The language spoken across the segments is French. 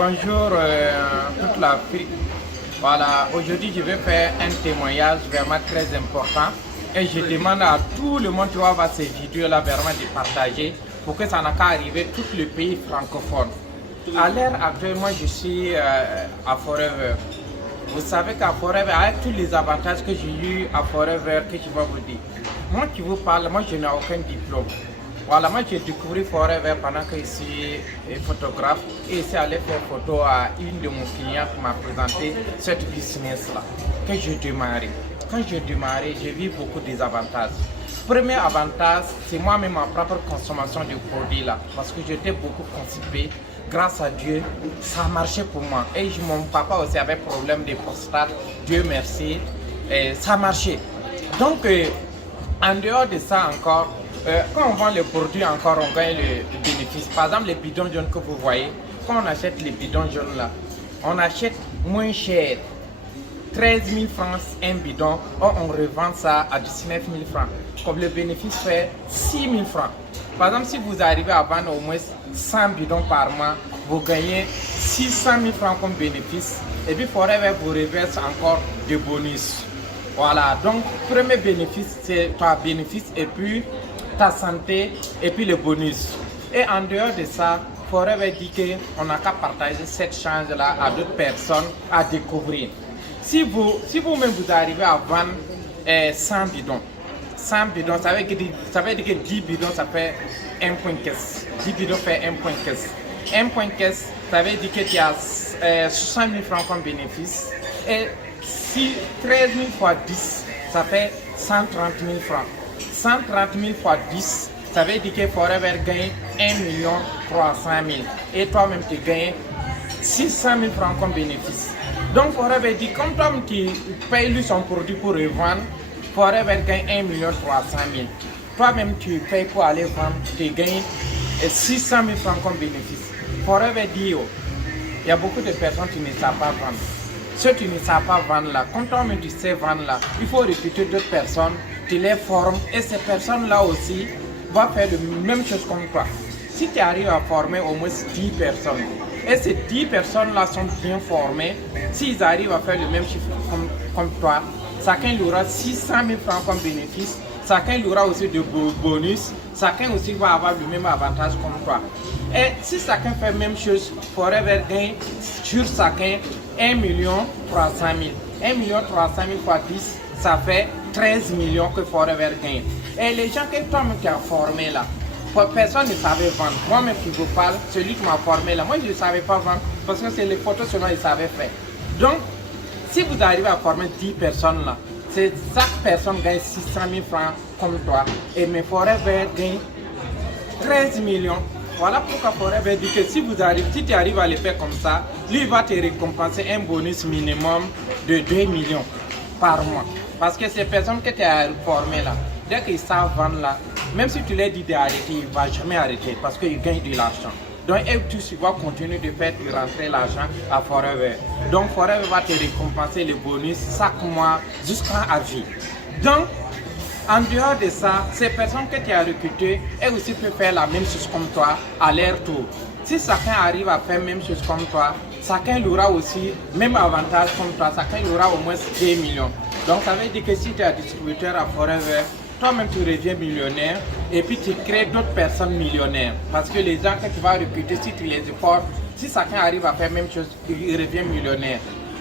Bonjour toute l'Afrique. Voilà, aujourd'hui je vais faire un témoignage vraiment très important et je demande à tout le monde qui va voir ces vidéos-là vraiment de partager pour que ça n'a qu'à arriver tout le pays francophone. À l'heure actuellement, je suis à Forever. Vous savez qu'à Forever, avec tous les avantages que j'ai eu à Forever, que je vais vous dire. Moi qui vous parle, moi je n'ai aucun diplôme. Voilà, moi j'ai découvert Forever pendant que je suis photographe et c'est allé faire photo à une de mes clientes qui m'a présenté cette business-là que j'ai démarré. Quand j'ai démarré, j'ai vu beaucoup des avantages. Premier avantage, c'est moi-même ma propre consommation de produits là parce que j'étais beaucoup constipé. Grâce à Dieu, ça a marché pour moi. Et mon papa aussi avait problème de prostate. Dieu merci, et ça a marché. Donc, en dehors de ça encore, quand on vend les produits encore, on gagne le bénéfice. Par exemple, les bidons jaunes que vous voyez, quand on achète les bidons jaunes là, on achète moins cher. 13 000 francs un bidon, or on revend ça à 19 000 francs. Comme le bénéfice fait 6 000 francs. Par exemple, si vous arrivez à vendre au moins 100 bidons par mois, vous gagnez 600 000 francs comme bénéfice. Et puis Forever vous reverse encore des bonus. Voilà, donc premier bénéfice, c'est ton bénéfice et puis ta santé et puis le bonus. Et en dehors de ça, Forever dit qu'on n'a qu'à partager cette chance-là à d'autres personnes à découvrir. Si vous-même vous arrivez à vendre 100 bidons, 100 bidons, ça veut dire que 10 bidons, ça fait 1 point caisse. 10 bidons fait 1 point caisse. 1 point caisse, ça veut dire que tu as 60 000 francs comme bénéfice. Et si 13 000 fois 10, ça fait 130 000 francs. 130 000 fois 10, ça veut dire que Forever gagne 1 300 000. Et toi-même, tu gagnes 600 000 francs comme bénéfice. Donc Forever dit, comme toi tu payes lui son produit pour revendre, Forever gagne 1 300 000. Toi-même tu payes pour aller vendre, tu gagnes 600 000 francs comme bénéfice. Forever dit, il y a beaucoup de personnes qui ne savent pas vendre. Ceux qui ne savent pas vendre là, comme toi-même tu sais vendre là, il faut recruter d'autres personnes, tu les formes et ces personnes-là aussi vont faire la même chose comme toi. Si tu arrives à former au moins 10 personnes, et ces 10 personnes-là sont bien formées, s'ils arrivent à faire le même chiffre comme toi, chacun aura 600 000 francs comme bénéfice, chacun aura aussi de bonus, chacun aussi va avoir le même avantage comme toi. Et si chacun fait la même chose, Forever gagne sur chacun 1 300 000. 1 300 000 fois 10, ça fait 13 millions que Forever gagne. Et les gens que toi-même tu as formés là, personne ne savait vendre. Moi-même qui vous parle, celui qui m'a formé là, moi je ne savais pas vendre parce que c'est les photos seulement il savait faire. Donc, si vous arrivez à former 10 personnes là, chaque personne gagne 600 000 francs comme toi. Et mes Forever gagne 13 millions. Voilà pourquoi Forever dit que si tu arrives à le faire comme ça, lui va te récompenser un bonus minimum de 2 millions par mois. Parce que ces personnes que tu as formées là, dès qu'ils savent vendre là, même si tu leur dis d'arrêter, il ne va jamais arrêter parce qu'il gagne de l'argent. Donc, tu vas continuer de faire rentrer l'argent à Forever. Donc, Forever va te récompenser les bonus chaque mois jusqu'à vie. Donc, en dehors de ça, ces personnes que tu as recrutées, elles aussi peuvent faire la même chose comme toi à leur tour. Si chacun arrive à faire la même chose comme toi, chacun aura aussi même avantage comme toi, chacun aura au moins 2 millions. Donc, ça veut dire que si tu es distributeur à Forever, toi-même tu reviens millionnaire et puis tu crées d'autres personnes millionnaires. Parce que les gens que tu vas recruter, si tu les efforts, si chacun arrive à faire la même chose, il revient millionnaire.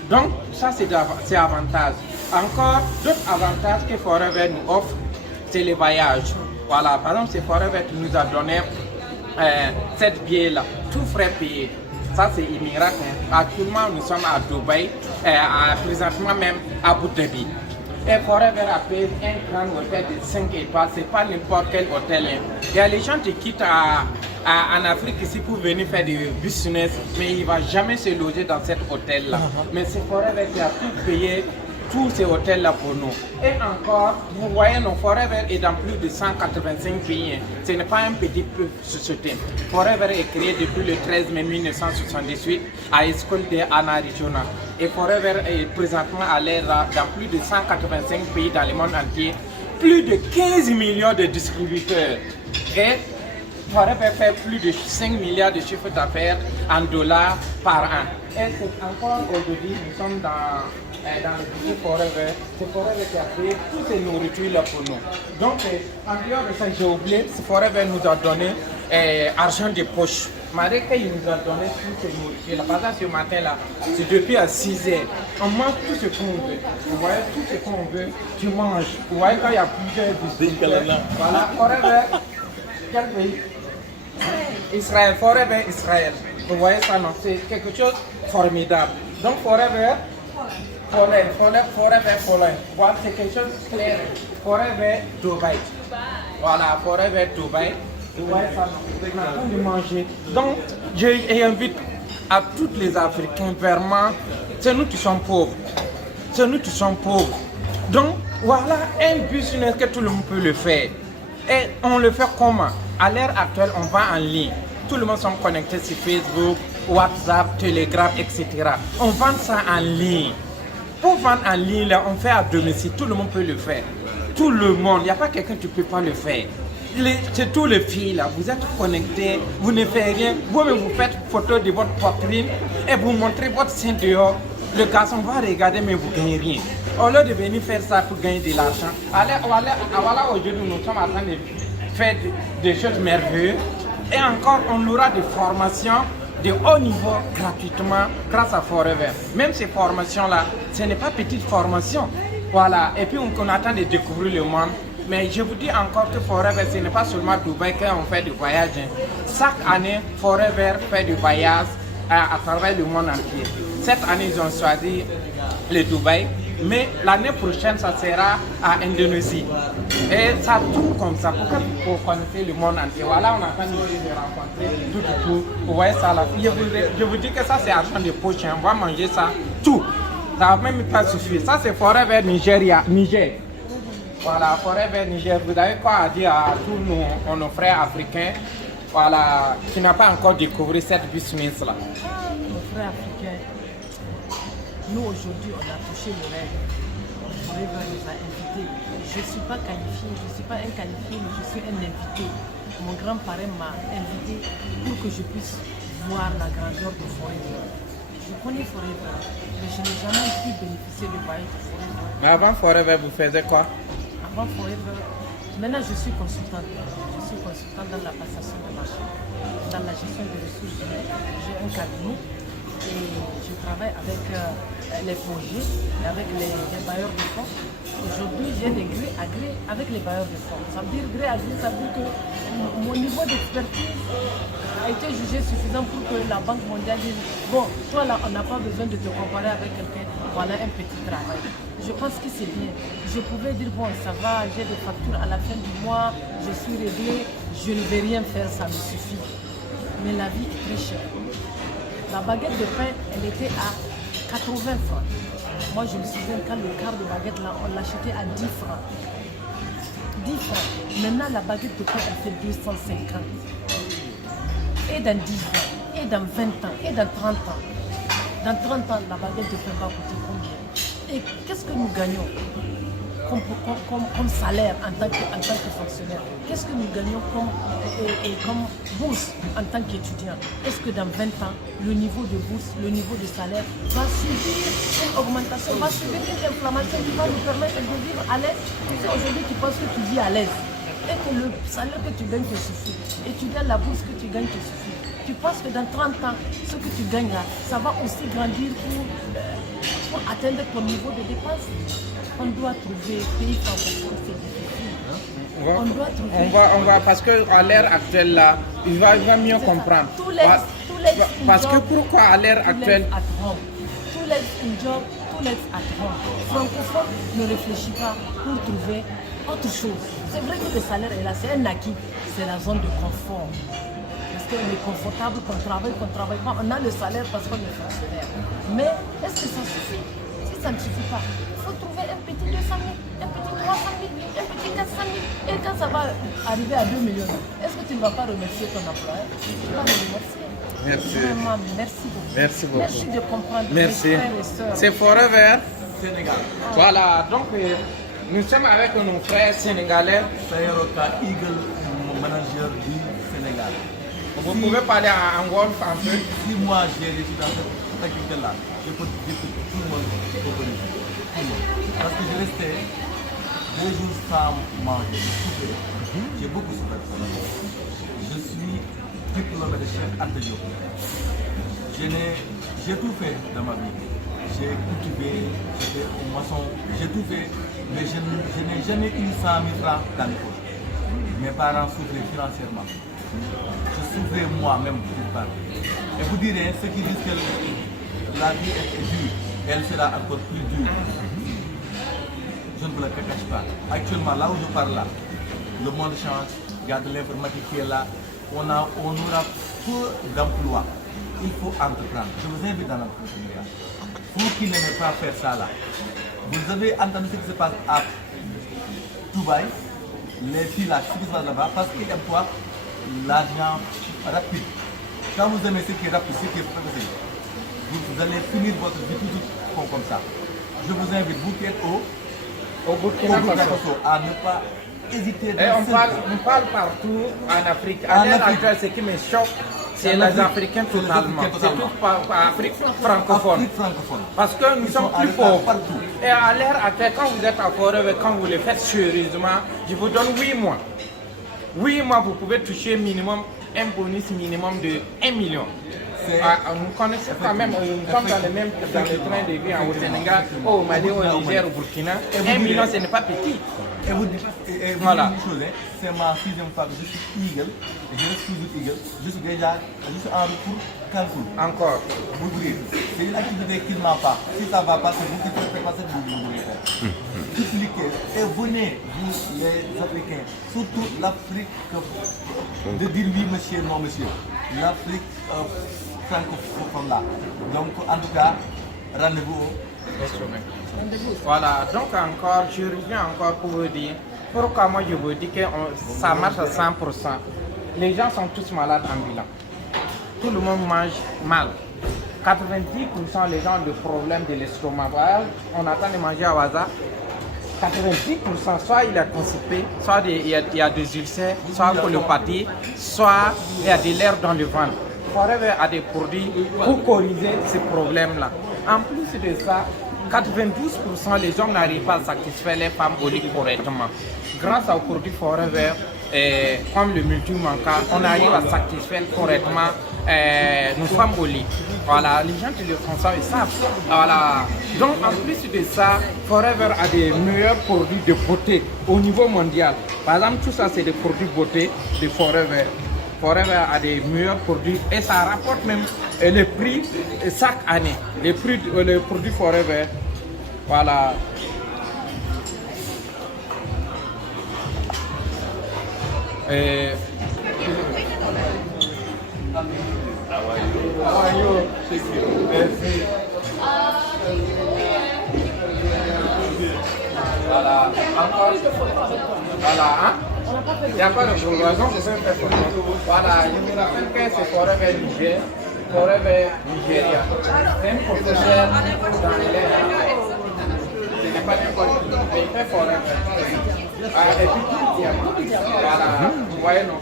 Donc ça c'est avantage. Encore d'autres avantages que Forever nous offre, c'est les voyages. Voilà, par exemple c'est Forever qui nous a donné cette billet-là, tout frais payé. Ça c'est un miracle. Actuellement nous sommes à Dubaï, présentement même à Abu Dhabi. Et Forever a payé un grand hôtel de 5 étoiles, c'est pas n'importe quel hôtel. Il y a les gens qui quittent en Afrique ici pour venir faire du business, mais il ne va jamais se loger dans cet hôtel-là. Mais c'est Forever qui a tout payé, tous ces hôtels-là pour nous. Et encore, vous voyez, nos Forever est dans plus de 185 pays. Ce n'est pas un petit peu société. Forever est créé depuis le 13 mai 1978 à Escole de Arizona. Et Forever est présentement à l'air dans plus de 185 pays dans le monde entier. Plus de 15 millions de distributeurs. Et Forever fait plus de 5 milliards de chiffre d'affaires en dollars par an. Et c'est encore aujourd'hui, nous sommes dans le budget Forever. C'est Forever qui a créé toutes ces nourritures là pour nous. Donc, en dehors de ça, j'ai oublié, Forever nous a donné argent de poche. Marek, il nous a donné toutes ces nourritures là. Par exemple, ce matin là, c'est depuis à 6 heures. On mange tout ce qu'on veut. Vous voyez, tout ce qu'on veut, tu manges. Vous voyez, quand il y a plusieurs distributeurs. Voilà, Forever. Quel pays? Israël, Forever Israël. Vous voyez ça, non? C'est quelque chose de formidable. Donc, Forever, Forever. Voilà, c'est quelque chose de clair. Forever Dubaï. Voilà, Forever Dubaï. Vous voyez ça, non? On a train de manger. Donc, j'invite à tous les Africains, vraiment, c'est nous qui sommes pauvres. C'est nous qui sommes pauvres. Donc, voilà un business que tout le monde peut le faire. Et on le fait comment? À l'heure actuelle, on va en ligne. Tout le monde sont connectés sur Facebook, WhatsApp, Telegram, etc. On vend ça en ligne. Pour vendre en ligne, là, on fait à domicile. Tout le monde peut le faire. Tout le monde. Il n'y a pas quelqu'un qui ne peut pas le faire. C'est tous les filles là. Vous êtes connectés, vous ne faites rien. Vous-même, vous faites photo de votre poitrine et vous montrez votre sein dehors. Le garçon va regarder, mais vous ne gagnez rien. Au lieu de venir faire ça pour gagner de l'argent, voilà, aujourd'hui, nous sommes en train de faire des choses merveilleuses. Et encore, on aura des formations de haut niveau gratuitement grâce à Forever. Même ces formations-là, ce n'est pas petite formation. Voilà, et puis on attend de découvrir le monde. Mais je vous dis encore que Forever, ce n'est pas seulement Dubaï qu'on fait du voyage. Chaque année, Forever fait du voyage à travers le monde entier. Cette année, ils ont choisi le Dubaï. Mais l'année prochaine, ça sera à Indonésie. Et ça tourne comme ça pour connaître le monde entier. Voilà, on a train de rencontrer tout. Vous voyez ça là. Je vous dis que ça, c'est argent de poche. On va manger ça, tout. Ça va même pas suffire. Ça, c'est Forever Niger. Voilà, Forever Niger. Vous avez quoi à dire à tous nos frères africains, voilà, qui n'ont pas encore découvert cette business là? Nos frères africains. Nous, aujourd'hui, on a touché le rêve. Forever nous a invités. Je ne suis pas qualifiée, je ne suis pas un qualifié, mais je suis un invité. Mon grand-parrain m'a invité pour que je puisse voir la grandeur de Forever. Je connais Forever, mais je n'ai jamais pu bénéficier du voyage de Forever. Mais avant Forever, vous faisiez quoi? Avant Forever, maintenant je suis consultante. Je suis consultante dans la passation de marché, dans la gestion des ressources humaines. J'ai un cabinet. Et je travaille avec les projets, avec les bailleurs de fonds. Aujourd'hui, j'ai des gré à gré avec les bailleurs de fonds. Ça veut dire gré à gré, ça veut dire que mon niveau d'expertise a été jugé suffisant pour que la Banque mondiale dise bon, toi là, on n'a pas besoin de te comparer avec quelqu'un, voilà un petit travail. Je pense que c'est bien. Je pouvais dire bon, ça va, j'ai des factures à la fin du mois, je suis réglé, je ne vais rien faire, ça me suffit. Mais la vie est très chère. La baguette de pain, elle était à 80 francs. Moi, je me souviens quand le quart de baguette, là, on l'achetait à 10 francs. 10 francs. Maintenant, la baguette de pain, elle fait 250. Et dans 10 ans, et dans 20 ans, et dans 30 ans. Dans 30 ans, la baguette de pain va coûter combien? Et qu'est-ce que nous gagnons comme salaire en tant que fonctionnaire? Qu'est-ce que nous gagnons comme bourse en tant qu'étudiant? Est-ce que dans 20 ans, le niveau de bourse, le niveau de salaire va subir une augmentation, va subir une inflammation qui va nous permettre de vivre à l'aise? Tu sais, aujourd'hui, tu penses que tu vis à l'aise et que le salaire que tu gagnes te suffit. Étudiant, la bourse que tu gagnes te suffit. Tu penses que dans 30 ans, ce que tu gagnes là, ça va aussi grandir pour atteindre ton niveau de dépense? On doit trouver pays francophone, c'est difficile. On doit trouver. On va parce qu'à l'heure actuelle là, il va mieux comprendre. Parce que pourquoi à l'heure actuelle? Tout laisse un job, tout laisse at home. Francophone ne réfléchit pas pour trouver autre chose. C'est vrai que le salaire est là, c'est un acquis, c'est la zone de confort. Parce qu'on est confortable, qu'on travaille pas. On a le salaire parce qu'on est fonctionnaire. Mais est-ce que ça suffit? Si ça ne suffit pas, il faut trouver un petit 200 000, un petit 300 000, un petit 400 000. Et quand ça va arriver à 2 millions, est-ce que tu ne vas pas remercier ton employeur? Tu vas le remercier. Merci. Vraiment, merci beaucoup. Merci beaucoup. Merci de comprendre. Merci. Mes frères et sœurs. C'est Forever Sénégal. Voilà, donc nous sommes avec nos frères sénégalais. Sayoroka Eagle, manager du Sénégal. Vous pouvez parler en Wolof un peu? Si moi j'ai réussi dans cette activité-là, je peux dire que tout le monde peut venir. Tout le monde. Parce que je restais 2 jours sans manger, je souffrais. J'ai beaucoup souffert. Je suis diplômé de chef Anta Diop. J'ai tout fait dans ma vie. J'ai cultivé, j'étais maçon, j'ai tout fait, mais je n'ai jamais eu 100 000 francs dans les poches. Mes parents souffraient financièrement. Je souffrais moi-même d'une part. Et vous direz, ceux qui disent que la vie est dure, elle sera encore plus dure. Je ne vous le cache pas. Actuellement, là où je parle là, le monde change, il y a de l'informatique qui est là, on aura peu d'emplois. Il faut entreprendre. Je vous invite dans l'entrepreneuriat. Vous qui n'aimez pas faire ça là, vous avez entendu ce qui se passe à Dubaï, les filles là, ce qui se passe là-bas, parce qu'ils emploient l'argent rapide. Quand vous aimez ce qui est rapide, ce qui est facile, vous allez finir votre vie tout comme ça. Je vous invite, vous qui êtes au Burkina Faso, à ne pas hésiter. On parle partout en Afrique. En Afrique, ce qui me choque, c'est les Africains totalement. C'est tout par Afrique francophone. Parce que nous sommes plus pauvres. Et à l'heure actuelle, quand vous êtes à Forever, quand vous le faites sérieusement, je vous donne 8 mois. 8 mois, vous pouvez toucher minimum un bonus minimum de 1 million. Nous connaissons quand même, nous sommes dans le train de vie au Sénégal, au Mali, au Niger, au Burkina. 1 million, ce n'est pas petit. Et vous dites voilà. Une chose, c'est ma 6e fois que je suis Eagle, et je reste toujours Eagle, je suis déjà en route pour calcul. Encore. Vous voulez, c'est une activité qui ne va pas. Si ça ne va pas, c'est vous qui faites passer ce que vous voulez faire. Expliquez et venez, vous les Africains, surtout l'Afrique, de dire oui monsieur, non monsieur. L'Afrique francophone là. Donc en tout cas, rendez-vous au sommet. Voilà, donc encore, je reviens encore pour vous dire, pourquoi moi je vous dis que ça marche à 100%. Les gens sont tous malades ambulants. Tout le monde mange mal. 90% les gens ont des problèmes de l'estomac. On attend de manger au hasard. 90%, soit il est constipé, soit il y a des ulcères, soit colopathie, soit il y a de l'air dans le ventre. Forever a des produits pour corriger ces problèmes-là. En plus de ça, 92% les hommes n'arrivent pas à satisfaire les femmes au lit correctement. Grâce aux produits Forever, comme le multi-manquant, on arrive à satisfaire correctement nos femmes au lit. Voilà, les gens qui le font ça, ils savent. Voilà. Donc en plus de ça, Forever a des meilleurs produits de beauté au niveau mondial. Par exemple, tout ça c'est des produits beauté de Forever. Forever a des meilleurs produits et ça rapporte même le prix chaque année. Les produits Forever, voilà. Voilà, encore. Voilà, hein? Il n'y a pas de problème, je sais faire photo. Voilà, je me rappelle que c'est Forever Niger, Forever Nigeria. C'est un professeur dans l'air. Ce n'est pas n'importe qui, mais il fait Forever. Et puis tout diamant. Voilà, vous voyez non?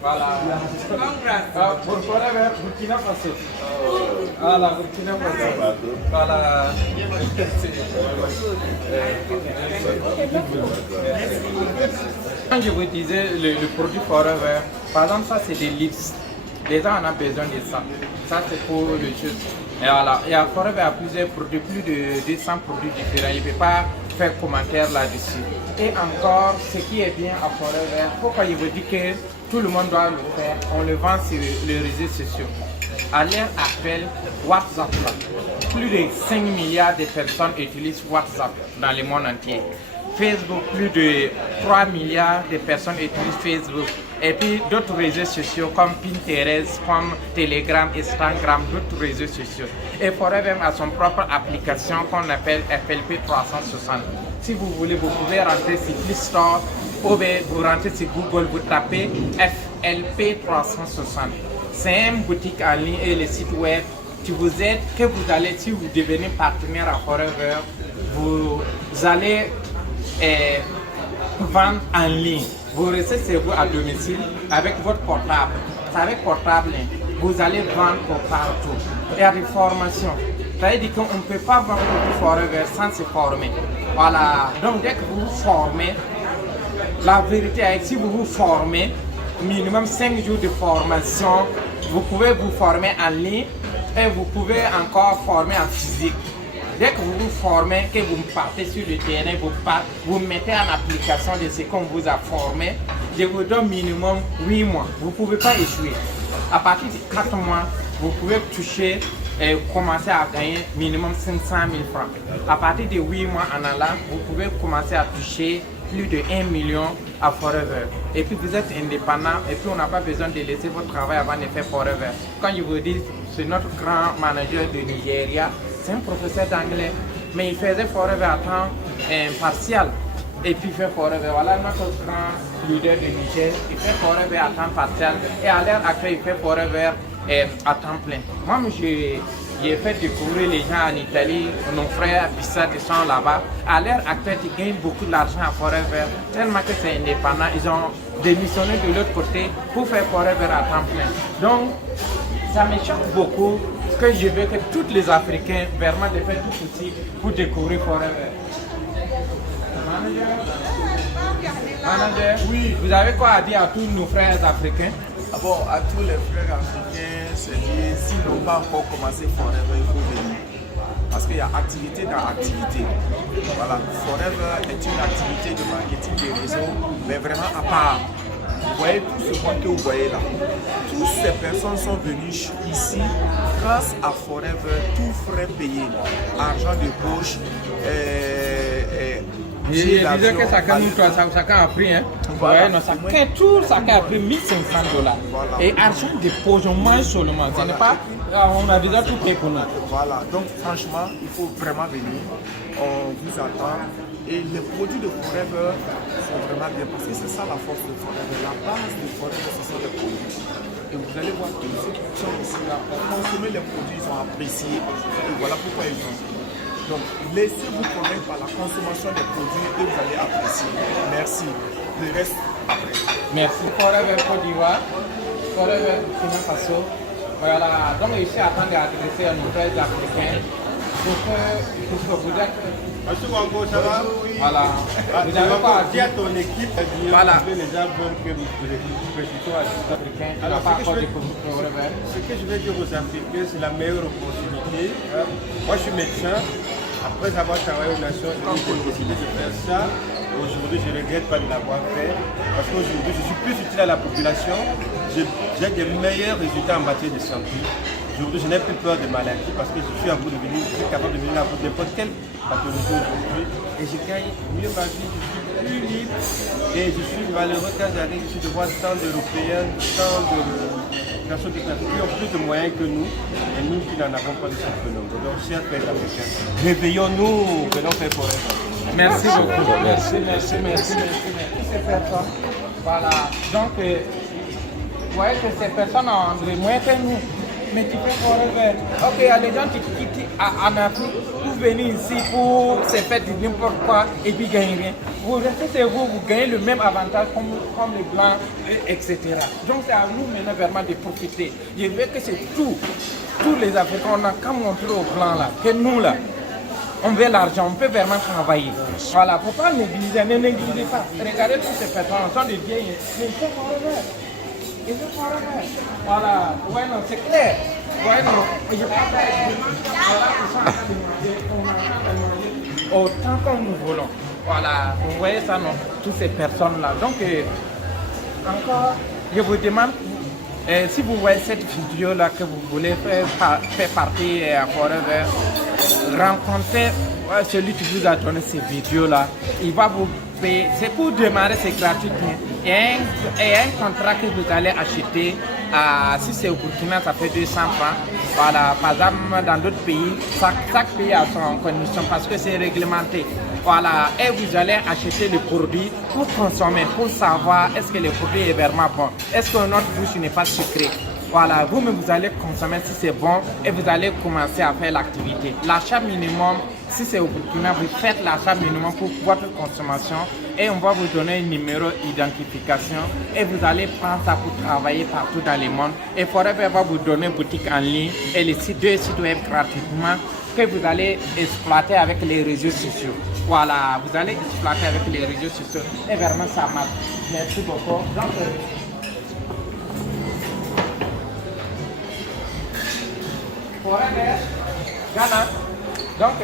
Voilà. Pour Forever, Burkina Faso. Voilà, Burkina Faso. Voilà. Quand je vous disais le produit Forever, par exemple, ça c'est des lips. Les gens en ont besoin de ça. Ça c'est pour le jeu. Et voilà, il y a Forever a plusieurs produits, plus de 200 produits différents. Il ne peut pas faire commentaire là-dessus. Et encore, ce qui est bien à Forever, pourquoi je vous dis que tout le monde doit le faire, on le vend sur les réseaux sociaux. À l'heure actuelle, WhatsApp, plus de 5 milliards de personnes utilisent WhatsApp dans le monde entier. Facebook, plus de 3 milliards de personnes utilisent Facebook. Et puis d'autres réseaux sociaux comme Pinterest, comme Telegram, Instagram, d'autres réseaux sociaux. Et Forever a son propre application qu'on appelle FLP 360. Si vous voulez, vous pouvez rentrer sur Play Store ou vous rentrez sur Google, vous tapez FLP 360. C'est une boutique en ligne et le site web qui vous aide, que vous allez, si vous devenez partenaire à Forever, vous allez vendre en ligne. Vous restez chez vous à domicile avec votre portable. Avec portable, vous allez vendre partout. Il y a des formations. Ça veut dire qu'on ne peut pas vendre forever sans se former. Voilà. Donc dès que vous vous formez, la vérité est que si vous vous formez, minimum 5 jours de formation, vous pouvez vous former en ligne et vous pouvez encore former en physique. Dès que vous vous formez, que vous partez sur le terrain, vous mettez en application de ce qu'on vous a formé, je vous donne minimum 8 mois. Vous ne pouvez pas échouer. À partir de 4 mois, vous pouvez toucher et commencer à gagner minimum 500 000 francs. À partir de 8 mois en allant, vous pouvez commencer à toucher plus de 1 million à Forever. Et puis vous êtes indépendant et puis on n'a pas besoin de laisser votre travail avant de faire Forever. Quand je vous dis, c'est notre grand manager de Nigeria, c'est un professeur d'anglais, mais il faisait Forever à temps partiel. Et puis il fait Forever. Voilà notre grand leader de Niger, il fait Forever à temps partiel et à l'heure actuelle il fait Forever à temps plein. Moi, j'ai fait découvrir les gens en Italie, nos frères Bissa qui sont là-bas. À l'heure actuelle, ils gagnent beaucoup d'argent à Forever, tellement que c'est indépendant. Ils ont démissionné de l'autre côté pour faire Forever à temps plein. Donc, ça me choque beaucoup que je veux que tous les Africains vraiment de faire tout possible pour découvrir Forever. Manager, oui. Vous avez quoi à dire à tous nos frères africains? Bon, à tous les frères africains, c'est dire s'ils n'ont pas encore commencé Forever, il faut venir. Parce qu'il y a activité dans activité. Voilà, Forever est une activité de marketing des réseaux, mais vraiment à part. Vous voyez tout ce monde que vous voyez là. Toutes ces personnes sont venues ici grâce à Forever, tout frais payé. Argent de poche, je disais que chacun a pris, hein. Voilà. Ouais, tout chacun a pris 1 500 $. Voilà. Et argent de poche, on mange seulement. Ce n'est pas, on a déjà tout payé pour nous. Voilà, donc franchement, il faut vraiment venir. On vous attend. Et les produits de Forever sont vraiment bien parce que c'est ça la force de Forever. La base de Forever, ce sont les produits. Et vous allez voir que ceux qui sont ici là, pour consommer les produits, ils ont apprécié. Et voilà pourquoi ils ont. Donc, laissez-vous convaincre par la consommation des produits et vous allez apprécier. Merci. Le reste après. Merci. Forever Côte d'Ivoire, Forever Burkina Faso. Voilà, donc ici à train d'adresser à nos frères africains pour que vous êtes. Monsieur Wango, ça va? Voilà. Vous avez pas à dire à ton équipe voilà. que les gens veulent que vous plutôt à des Africains. Alors, ce que je vais dire aux Africains, c'est la meilleure opportunité. Moi, je suis médecin. Après avoir travaillé aux Nations Unies, j'ai décidé de faire ça. Aujourd'hui, je ne regrette pas de l'avoir fait. Parce qu'aujourd'hui, je suis plus utile à la population. J'ai des meilleurs résultats en matière de santé. Aujourd'hui, je n'ai plus peur des maladies parce que je suis à bout de venir, je suis capable de venir à bout de n'importe quelle pathologie aujourd'hui. Et je gagne mieux ma vie, je suis plus libre. Et je suis malheureux quand j'arrive ici de voir tant d'Européens, tant de personnes qui ont plus de moyens que nous. Et nous qui n'en avons pas de ce phénomène. Donc, chers frères africains, réveillons-nous, venons faire Forever. Merci beaucoup. Merci. Ces personnes. Voilà. Donc, vous voyez que ces personnes ont les moyens que nous. Mais tu fais Forever. Ok, il y a des gens qui quittent en Afrique pour venir ici pour se faire du n'importe quoi et puis gagner rien. Vous restez chez vous, vous gagnez le même avantage comme les Blancs, etc. Donc c'est à nous maintenant vraiment de profiter. Je veux que c'est tous les Africains, on n'a qu'à montrer aux Blancs là, que nous là, on veut l'argent, on peut vraiment travailler. Voilà, il ne faut pas négliger, ne négligez pas. Regardez toutes ces personnes, sont des vieilles, mais ils font Forever. Ils font Forever. Voilà, ouais, non, c'est clair. Ouais, non, je ne pas autant comme nous voulons. Voilà, vous voyez ça, non, toutes ces personnes-là. Donc, encore, je vous demande, si vous voyez cette vidéo-là que vous voulez faire partie à Forever, rencontrez celui qui vous a donné cette vidéo-là. Il va vous payer. C'est pour démarrer, c'est gratuit. Il y a un contrat que vous allez acheter. Si c'est au Burkina, ça fait 200 francs. Voilà, par exemple, dans d'autres pays, chaque pays a son condition parce que c'est réglementé. Voilà, et vous allez acheter le produit pour consommer, pour savoir est-ce que le produit est vraiment bon, est-ce que notre bouche n'est pas sucrée. Voilà, vous-même vous allez consommer si c'est bon et vous allez commencer à faire l'activité. L'achat minimum, si c'est au Burkina, vous faites l'achat minimum pour votre consommation et on va vous donner un numéro d'identification et vous allez prendre ça pour travailler partout dans le monde. Et Forever va vous donner une boutique en ligne et les deux sites web gratuitement que vous allez exploiter avec les réseaux sociaux. Voilà, vous allez exploiter avec les réseaux sociaux et vraiment ça marche. Merci beaucoup. Donc, Forever Ghana. Donc,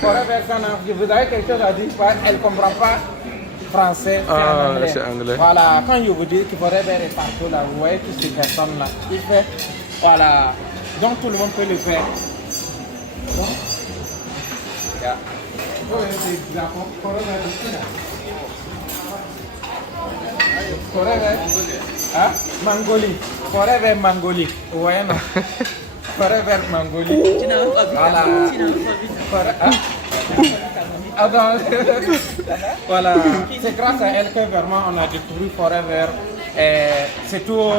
Forever Ghana, vous avez quelque chose à dire? Elle ne comprend pas français, c'est anglais. Voilà, quand je vous dis que Forever est partout là, vous voyez toutes ces personnes-là. Il fait, voilà, donc tout le monde peut le faire. Bon. Yeah. Forever, hein? Mangolie. Forever Mangolie. Vous voyez, non? Forever Mangolie. Voilà. Voilà. C'est grâce à elle que vraiment on a découvert Forever. Surtout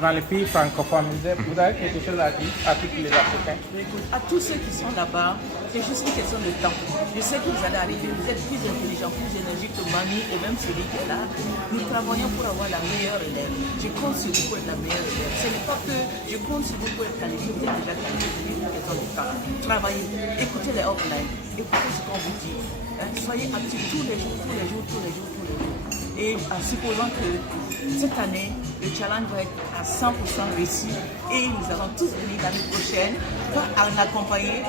dans les pays francophones. Vous avez quelque chose à dire à tous les Africains? À tous ceux qui sont là-bas, c'est juste une question de temps. Je sais que vous allez arriver, vous êtes plus intelligent, plus énergique que Mami et même celui qui est là. Nous travaillons pour avoir la meilleure élève. Je compte sur vous pour être la meilleure élève. Ce n'est pas que je compte sur vous pour être qualifié, vous êtes déjà qualifié, c'est une question de temps. Travaillez, écoutez les offline, écoutez ce qu'on vous dit. Soyez actifs tous les jours, tous les jours, tous les jours, tous les jours. Et en supposant que cette année, le challenge va être à 100% réussi et nous allons tous venir l'année prochaine, pas en accompagnant,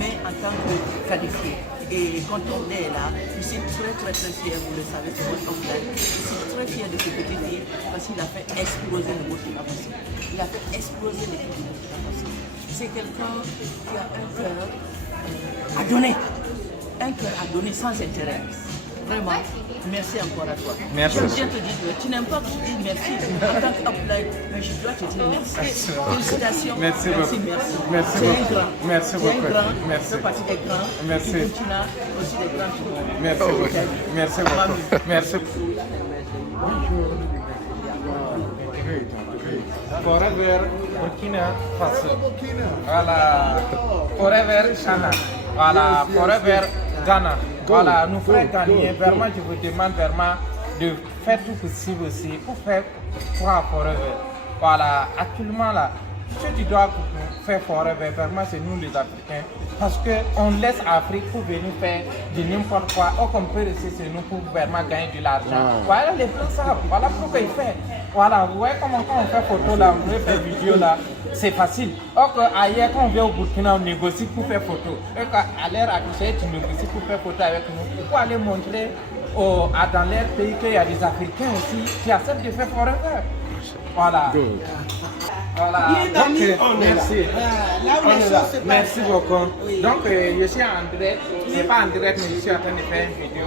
mais en tant que qualifiés. Et quand on est là, je suis très fier, vous le savez, sur votre offline. Je suis très fier de ce petit fille parce qu'il a fait exploser le Burkina Faso. Il a fait exploser l'équipe du Burkina Faso. C'est quelqu'un qui a un cœur à donner. Un cœur à donner sans intérêt. Vraiment, merci encore à toi. Merci. Je viens te dire, tu n'aimes pas que je dise merci en tant qu'upline, mais je dois te dire merci. Félicitations. Merci beaucoup. Merci. Merci beaucoup. Merci beaucoup. Tu es un grand. Merci. Tu fais partie des grands. Merci. Tu as aussi des grands qui vont. Merci beaucoup. Merci beaucoup. Merci. Forever Burkina Faso. Voilà. Forever Ghana. Voilà. Forever Ghana. Voilà, nous frères Ghanéens, vraiment je vous demande vraiment de faire tout possible aussi pour faire croire Forever. Voilà, actuellement là, ce qui doit faire Forever, vraiment c'est nous les Africains. Parce qu'on laisse l'Afrique pour venir faire de n'importe quoi. Or qu'on peut rester chez nous pour vraiment gagner de l'argent. Voilà les gens savent, voilà pourquoi ils font. Voilà, vous voyez comment quand on fait photo là, on fait vidéo là, c'est facile. Or qu'ailleurs, quand on vient au Burkina, on négocie pour faire photo. Et qu'à l'heure actuelle, tu négocies pour faire photo avec nous. Pour aller montrer dans leur pays qu'il y a des Africains aussi qui acceptent de faire Forever. Voilà. Voilà. Donc, merci. Là où les choses se passent. Merci beaucoup. Oui. Donc, je suis en direct. C'est pas en direct, mais je suis en train de faire une vidéo.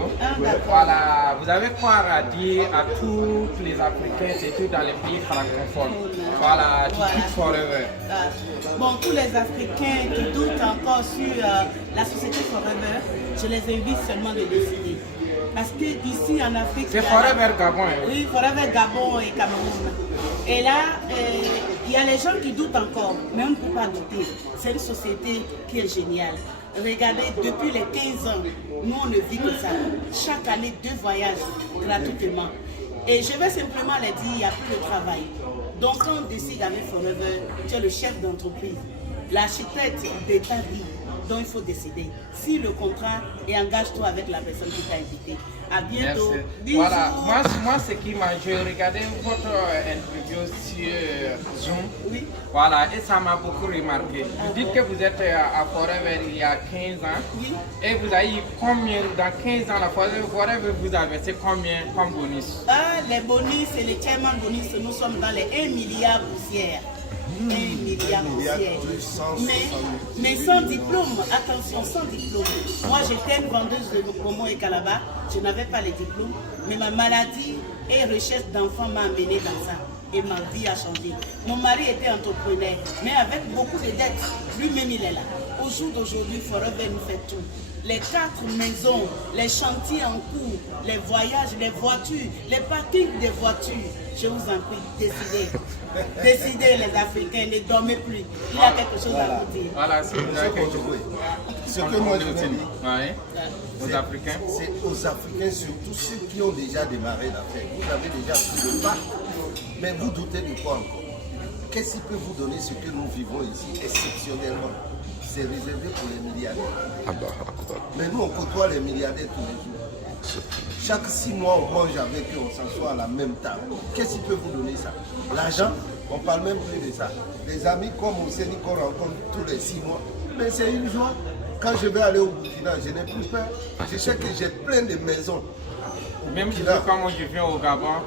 Voilà. Vous avez quoi à dire à tous les Africains, surtout dans les pays francophones? Voilà. Tout Forever. Bon, tous les Africains qui doutent encore sur la société Forever, je les invite seulement de décider. Parce que ici en Afrique, c'est Forever Gabon. Oui, Forever Gabon et Cameroun. Et là, il y a les gens qui doutent encore, mais on ne peut pas douter. C'est une société qui est géniale. Regardez, depuis les 15 ans, nous on ne vit que ça. Chaque année, 2 voyages gratuitement. Et je vais simplement les dire, il n'y a plus de travail. Donc quand on décide avec Forever, tu es le chef d'entreprise, l'architecte de ta vie. Donc il faut décider. Si le contrat, et engage-toi avec la personne qui t'a invité. À bientôt. Merci. Voilà, moi ce qui m'a, j'ai regardé votre interview sur Zoom. Oui. Voilà, et ça m'a beaucoup remarqué. Vous dites que vous êtes à Forever il y a 15 ans. Oui. Et vous avez eu combien, dans 15 ans, la Forever vous avez versé combien comme bonus? Les bonus et les chairman bonus, nous sommes dans les 1 milliard poussières. 1 milliard poussières. Mais sans diplôme, attention, sans diplôme. Moi j'étais une vendeuse de Momo et Calabar, je n'avais pas les diplômes, mais ma maladie et recherche d'enfants m'a amené dans ça. Et ma vie a changé. Mon mari était entrepreneur, mais avec beaucoup de dettes. Lui-même il est là. Au jour d'aujourd'hui, Forever nous fait tout. Les 4 maisons, les chantiers en cours, les voyages, les voitures, les parkings des voitures. Je vous en prie, décidez. Décidez les Africains, ne dormez plus. Il y a quelque chose à vous dire. Voilà, c'est Ce que moi je veux dire, aux Africains. c'est aux Africains, surtout ceux qui ont déjà démarré l'affaire. Vous avez déjà pris le pas, mais vous doutez de quoi encore? Qu'est-ce qui peut vous donner ce que nous vivons ici exceptionnellement? C'est réservé pour les milliardaires. Mais nous, on côtoie les milliardaires tous les jours. Chaque 6 mois, on mange avec eux, on s'assoit à la même table. Qu'est-ce qui peut vous donner ça? L'argent, on ne parle même plus de ça. Les amis comme on s'est dit qu'on rencontre tous les 6 mois, mais c'est une joie. Quand je vais aller au Burkina, je n'ai plus peur. Je sais que j'ai plein de maisons. Même si quand moi je viens au Gabon,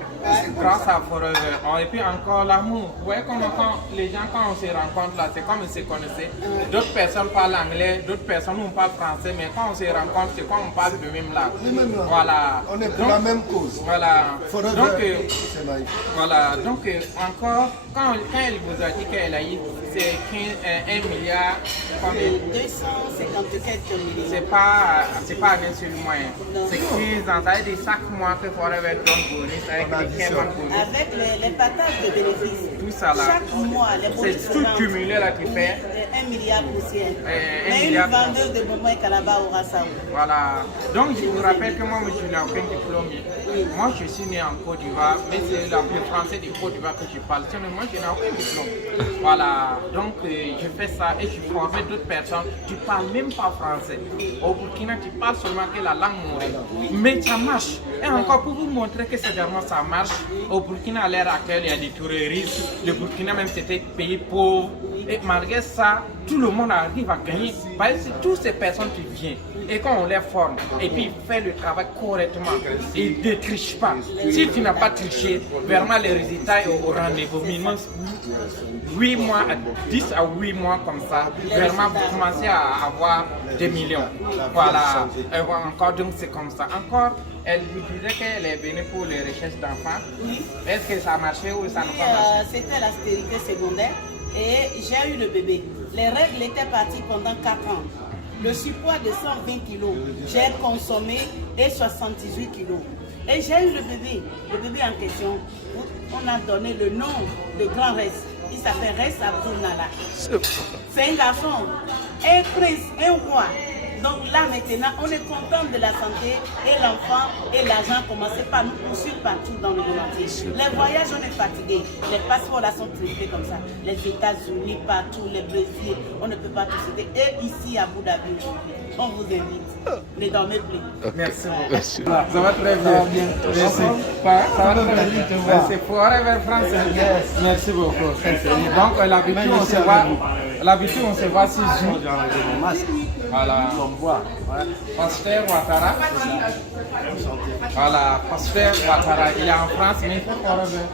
grâce à Forever, et puis encore l'amour. Vous voyez comment quand les gens, quand on se rencontre là, c'est comme ils se connaissaient. D'autres personnes parlent anglais, d'autres personnes on parle français, mais quand on se rencontre, c'est comme on parle de même langue. Voilà. On est pour la même cause. Voilà. Forever, Donc, c'est naïf. voilà. Donc encore, quand elle vous a dit qu'elle a eu c'est 1 milliard, combien? 250 quelques millions. C'est pas un seul moyen. C'est 15 ans, ça veut dire chaque mois que Forever donne bonus avec les 15 bonus. Avec les partages de bénéfices. Tout ça là. Chaque mois, les bonus C'est tout cumulé là qui fait. 1 milliard poussière. Mais une milliard. vendeuse de bonbons et Calaba aura ça. Voilà. Donc je vous rappelle que moi je n'ai aucun diplôme. Moi je suis né en Côte d'Ivoire, mais c'est le français du Côte d'Ivoire que je parle. Sinon moi je n'ai aucun diplôme. Voilà. Donc je fais ça et je forme d'autres personnes. Tu ne parles même pas français. Au Burkina, tu parles seulement que la langue mourait. Mais ça marche. Et encore pour vous montrer que c'est vraiment ça marche, au Burkina à l'heure actuelle, il y a des terroristes. Le Burkina même c'était pays pauvre. Et malgré ça, tout le monde arrive à gagner. Parce que c'est toutes ces personnes qui viennent. Et quand on les forme, et puis fait le travail correctement, ils ne trichent pas. Si tu n'as pas triché, vraiment les résultats sont au rendez-vous. Minimum 8 mois, 10 à 8 mois comme ça, vraiment vous commencez à avoir des millions. Voilà. Et encore, donc c'est comme ça. Encore, elle vous disait qu'elle est venue pour les recherches d'enfants. Est-ce que ça a marché ou ça n'a pas marché? C'était la stérilité secondaire et j'ai eu le bébé. Les règles étaient parties pendant 4 ans. Le surpoids de 120 kg, j'ai consommé et 78 kg. Et j'ai eu le bébé en question. On a donné le nom de Grand Res. Il s'appelle Res Abdul Nala. C'est un garçon, un prince, un roi. Donc là maintenant, on est content de la santé et l'enfant et l'argent commençaient par nous poursuivre partout dans le monde entier. Les voyages, on est fatigué. Les passeports là sont triplés comme ça. Les États-Unis, partout, les Brésil, on ne peut pas tout citer. Et ici à Abu Dhabi, on vous invite. Ne dormez plus. Merci beaucoup. Ça va très bien. Merci. Ça va très bien. Merci. Forever France. Merci beaucoup. Donc l'habitude, on se voit. L'habitude, on se voit 6 jours. Voilà. Pasteur Ouattara. Voilà, Pasteur Ouattara. Il est en France, mais il faut Forever.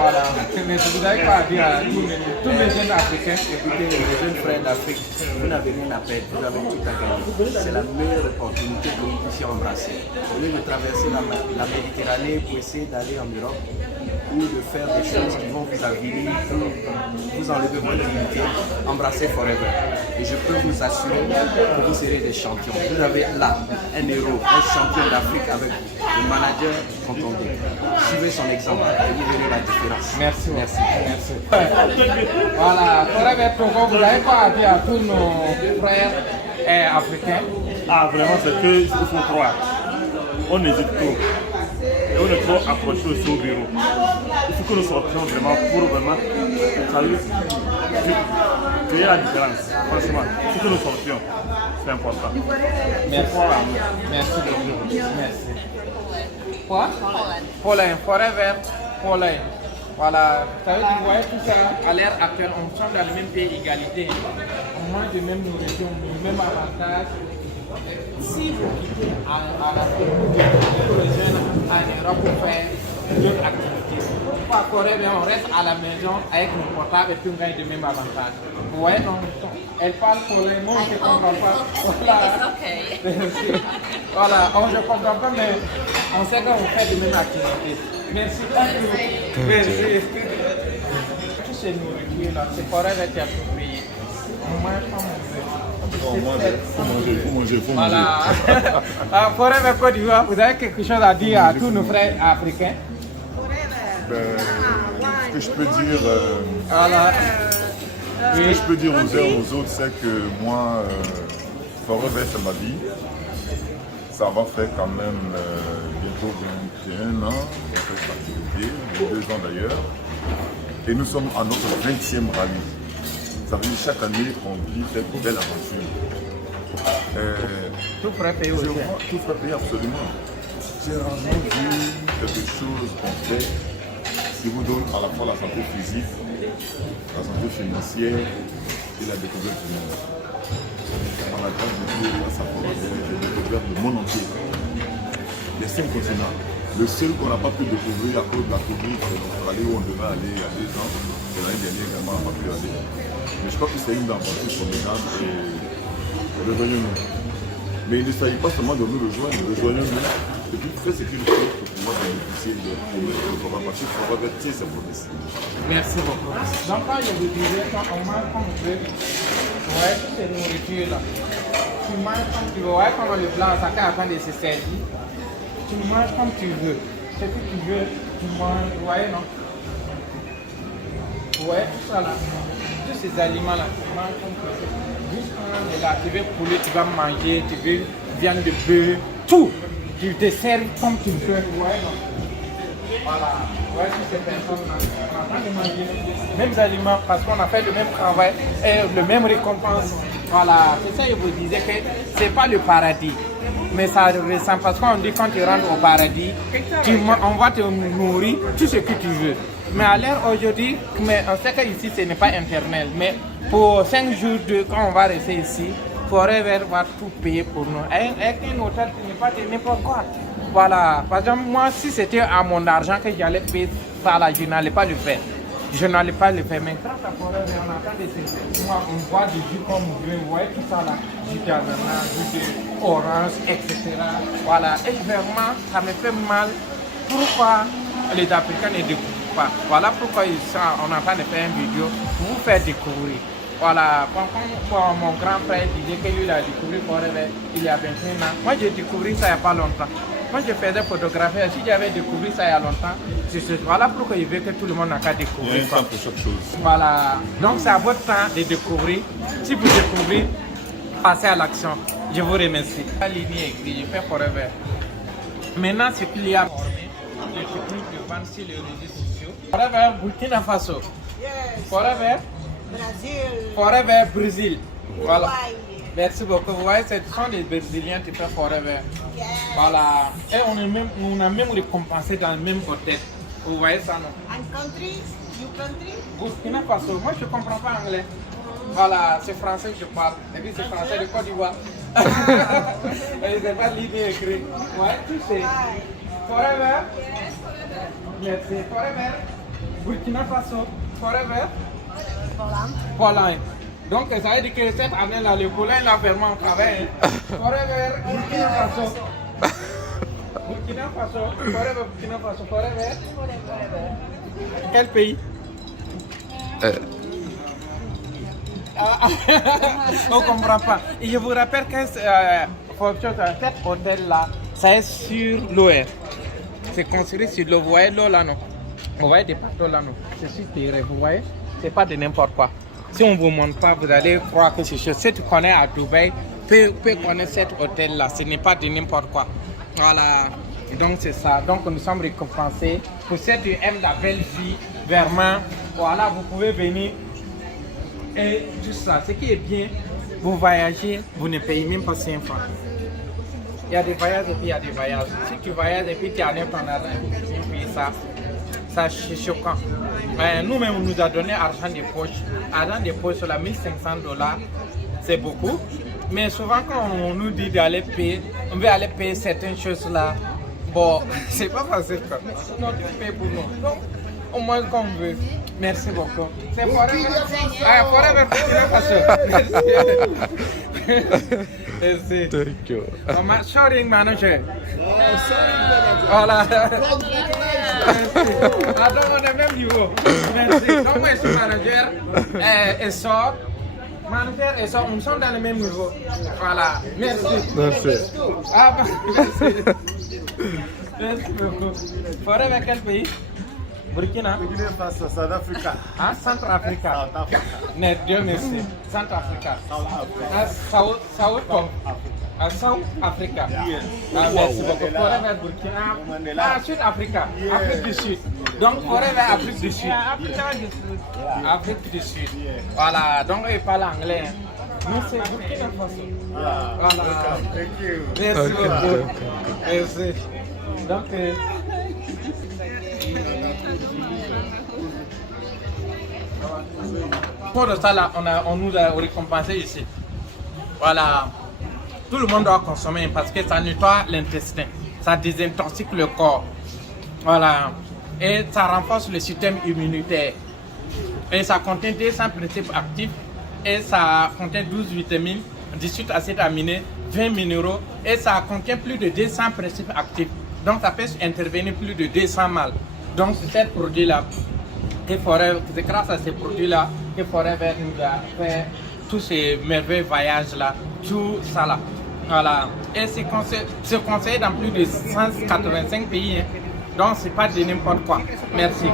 Voilà. Mais vous n'avez pas à dire à tous les jeunes africains. Écoutez, les jeunes frères d'Afrique, vous n'avez rien à perdre, vous avez tout à gagner. C'est la meilleure opportunité que vous puissiez embrasser. Au lieu de traverser la Méditerranée pour essayer d'aller en Europe, ou de faire des choses qui vont vous aviler, vous enlever votre dignité, embrassez Forever. Et je peux vous assurer que vous serez des champions. Vous avez là un héros, un champion d'Afrique avec vous. Le manager contenté. Suivez son exemple et vous verrez la différence. Merci. Voilà, Forever Togo, vous n'avez pas à dire à tous nos frères africains. Ah, vraiment, c'est qu'il faut croire. On hésite trop. Et on est trop accroché aussi au bureau. Il faut que nous sortions vraiment pour vraiment créer la différence. Franchement, il faut que nous sortions. C'est important. Merci. Merci beaucoup. Merci. Quoi? Pauline. Forever Pauline. Voilà, ça veut dire, vous voyez tout ça, à l'ère actuelle, on sommes dans le même pays, égalité. On mange de même nourriture, le même avantage. Si vous quittez à l'Afrique, pour les jeunes en Europe pour faire d'autres activités. Pas Forever, on reste à la maison avec nos portables et puis on gagne de même avantage. Vous voyez, non? Elle parle pour les mots, je ne comprends pas. Voilà, on ne comprend pas, mais on sait qu'on fait de même activité. Merci. Merci. Tous ces nourritures là, c'est Forever qui a tout payé. On mange pas manger. Faut manger. Voilà. Forever Côte d'Ivoire, vous avez quelque chose à dire à tous nos frères africains? Ben, Ce que je peux dire, Voilà. ce que je peux dire aux uns et aux autres, c'est que moi, Forever, c'est ma vie. Ça va faire quand même bientôt 21 ans, on fait l'activité, 22 ans d'ailleurs. Et nous sommes à notre 20e rallye. Ça veut dire chaque année qu'on vit cette belle aventure. Tout frais payé aussi. Tout frais payé, absolument. J'ai rarement vu quelque chose qu'on fait qui vous donne à la fois la santé physique, la santé financière et la découverte du monde. Par la grâce de Dieu, grâce à Forever, j'ai découvert le monde entier. Les 5 continents. Le seul qu'on n'a pas pu découvrir à cause de la Covid, c'est l'Australie où on devait aller il y a 2 ans. Et l'année dernière également, on n'a pas pu aller. Mais je crois que c'est une aventure formidable et rejoignons-nous. Mais il ne s'agit pas seulement de nous rejoindre, rejoignons-nous. Et puis faites ce qu'il faut pour pouvoir bénéficier de Forever. Parce que Forever tient ses promesses. Merci beaucoup. Donc quand je vous disais, quand on mange comme on veut, ouais, toutes ces nourritures là, tu manges comme tu veux, ouais, comme le blanc, ça fait avant de se servir. Tu manges comme tu veux. Ce que tu veux, tu manges, ouais, non? Ouais, tout ça là. Tous ces aliments là, tu manges comme tu veux. Juste quand on est là, tu veux poulet, tu vas manger, tu veux viande de bœuf, tout. Tu te sers comme tu veux, ouais, non? Voilà, ouais, toutes ces personnes là, on a de manger les mêmes aliments parce qu'on a fait le même travail et le même récompense. Voilà, c'est ça que je vous disais que c'est pas le paradis. Mais ça ressemble parce qu'on dit quand tu rentres au paradis, on va te nourrir tout ce que tu veux. Mais à l'heure aujourd'hui, on sait qu'ici ce n'est pas éternel. Mais pour 5 jours quand on va rester ici, Forever va tout payer pour nous. Avec un hôtel, ce n'est pas de n'importe quoi. Voilà, par exemple, moi si c'était à mon argent que j'allais payer ça là, je n'allais pas le faire. Je n'allais pas le faire, mais grâce à Forever, on entend des choses. Moi, on voit des jus comme vous voyez tout ça là, jus d'ananas, jus d'orange, etc. Voilà, et vraiment, ça me fait mal. Pourquoi les Africains ne découvrent pas? Voilà pourquoi on est en train de faire une vidéo pour vous faire découvrir. Voilà, quand mon grand frère disait qu'il a découvert Forever il y a 21 ans, moi j'ai découvert ça il n'y a pas longtemps. Quand je faisais photographie, si j'avais découvert ça il y a longtemps, voilà pourquoi il veut que tout le monde n'a qu'à découvrir. Il y a un temps pour chaque chose. Voilà, donc c'est à votre temps de découvrir. Si vous découvrez, passez à l'action. Je vous remercie. La ligne est écrite, je fais Forever. Maintenant, ce qu'il y a formé, les techniques de vente sur les réseaux sociaux. Forever Burkina Faso. Forever Brésil. Forever Brésil. Voilà. Merci beaucoup. Vous voyez, ce sont des Brésiliens qui font Forever. Voilà. Et on a même récompensé dans le même hôtel. Vous voyez ça, non? And country? You country? Burkina Faso. Moi, je ne comprends pas anglais. Voilà, c'est français que je parle. Et puis c'est français de Côte d'Ivoire. Et c'est pas l'idée écrite. Ouais, tu sais. Forever. Merci. Forever. Burkina Faso. Forever. Pologne. Donc ça veut dire que cette année-là, le Pologne l'a vraiment travaillé. Forever, Burkina Faso. Burkina Faso, Forever, Burkina Faso, Forever. Quel pays? On ne comprend pas. Et je vous rappelle que cet hôtel-là, ça est sur l'OR. C'est construit sur l'eau. Vous voyez l'eau là, non? Vous voyez des bateaux là, non? C'est sur terre, vous voyez? C'est pas de n'importe quoi. Si on ne vous montre pas, vous allez croire que c'est chose. Si tu connais à Dubaï, peut connaître cet hôtel-là. Ce n'est pas de n'importe quoi. Voilà. Et donc c'est ça. Donc nous sommes récompensés. Pour ceux qui aiment la belle vie, vraiment, voilà, vous pouvez venir. Et tout ça. Ce qui est bien, vous voyagez, vous ne payez même pas 5 francs. Il y a des voyages et puis il y a des voyages. Si tu voyages et puis tu enlèves ton argent et puis tu payes ça, ça c'est choquant. Nous-mêmes, on nous a donné argent de poche. Argent de poche sur la $1500, c'est beaucoup. Mais souvent, quand on nous dit d'aller payer, on veut aller payer certaines choses là. Bon, c'est pas facile quoi. Non, tu payes pour nous. Donc, au moins comme on veut. Merci beaucoup. C'est Forever. Forever Burkina Faso. Merci. Thank you. My shouting manager. Voilà. Ah, donc on est même niveau. Merci. Donc moi je suis manager et sort. Manager et sort, nous sommes dans le même niveau. Voilà. Merci. Merci. Ah bah, merci. Merci beaucoup. Forever quel pays? Burkina. Burkina Faso, South Africa. Ah, Centrafrica. South Africa. Mais Dieu merci. Centrafrica. South Africa. Ah, South Africa. Yes. Ah, merci beaucoup. Forever Burkina. Ah, Sud Africa. Afrique du Sud. Donc, forever Afrique du Sud. Afrique du Sud. Voilà, donc il parle anglais. Nous, c'est Burkina Faso. Voilà. Thank you. Merci beaucoup. Merci. Donc, pour ça, là, on nous a récompensé ici. Voilà. Tout le monde doit consommer parce que ça nettoie l'intestin. Ça désintoxique le corps. Voilà. Et ça renforce le système immunitaire. Et ça contient 200 principes actifs. Et ça contient 12 vitamines, 18 acides aminés, 20 minéraux. Et ça contient plus de 200 principes actifs. Donc ça peut intervenir plus de 200 mal. Donc c'est ce produit-là. C'est grâce à ces produits-là que Forever nous a fait tous ces merveilleux voyages-là. Tout ça là. Voilà. Et c'est conseillé dans plus de 185 pays. Hein. Donc c'est pas de n'importe quoi. Merci.